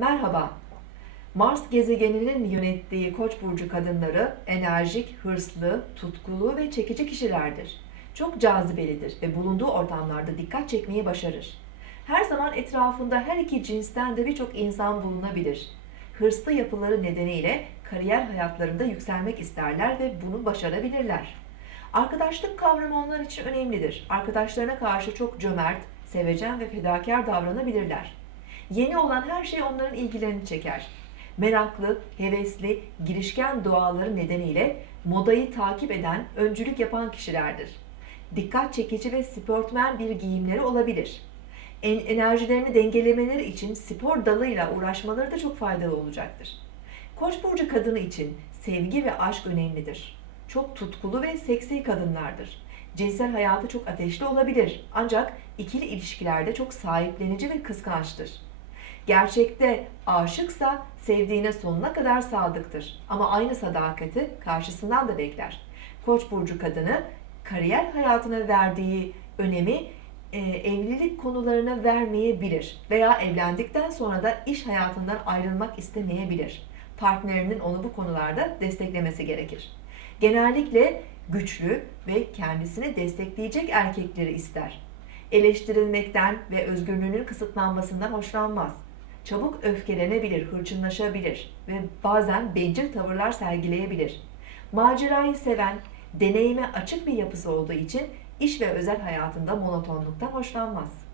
Merhaba. Mars gezegeninin yönettiği Koç burcu kadınları enerjik, hırslı, tutkulu ve çekici kişilerdir. Çok cazibelidir ve bulunduğu ortamlarda dikkat çekmeyi başarır. Her zaman etrafında her iki cinsten de birçok insan bulunabilir. Hırslı yapıları nedeniyle kariyer hayatlarında yükselmek isterler ve bunu başarabilirler. Arkadaşlık kavramı onlar için önemlidir. Arkadaşlarına karşı çok cömert, sevecen ve fedakar davranabilirler. Yeni olan her şey onların ilgilerini çeker. Meraklı, hevesli, girişken doğaları nedeniyle modayı takip eden, öncülük yapan kişilerdir. Dikkat çekici ve sportmen bir giyimleri olabilir. En- enerjilerini dengelemeleri için spor dalıyla uğraşmaları da çok faydalı olacaktır. Koç burcu kadını için sevgi ve aşk önemlidir. Çok tutkulu ve seksi kadınlardır. Cinsel hayatı çok ateşli olabilir ancak ikili ilişkilerde çok sahiplenici ve kıskançtır. Gerçekte aşıksa sevdiğine sonuna kadar sadıktır ama aynı sadakati karşısından da bekler. Koç burcu kadını kariyer hayatına verdiği önemi e, evlilik konularına vermeyebilir veya evlendikten sonra da iş hayatından ayrılmak istemeyebilir. Partnerinin onu bu konularda desteklemesi gerekir. Genellikle güçlü ve kendisini destekleyecek erkekleri ister. Eleştirilmekten ve özgürlüğünün kısıtlanmasından hoşlanmaz. Çabuk öfkelenebilir, hırçınlaşabilir ve bazen bencil tavırlar sergileyebilir. Macerayı seven, deneyime açık bir yapısı olduğu için iş ve özel hayatında monotonluktan hoşlanmaz.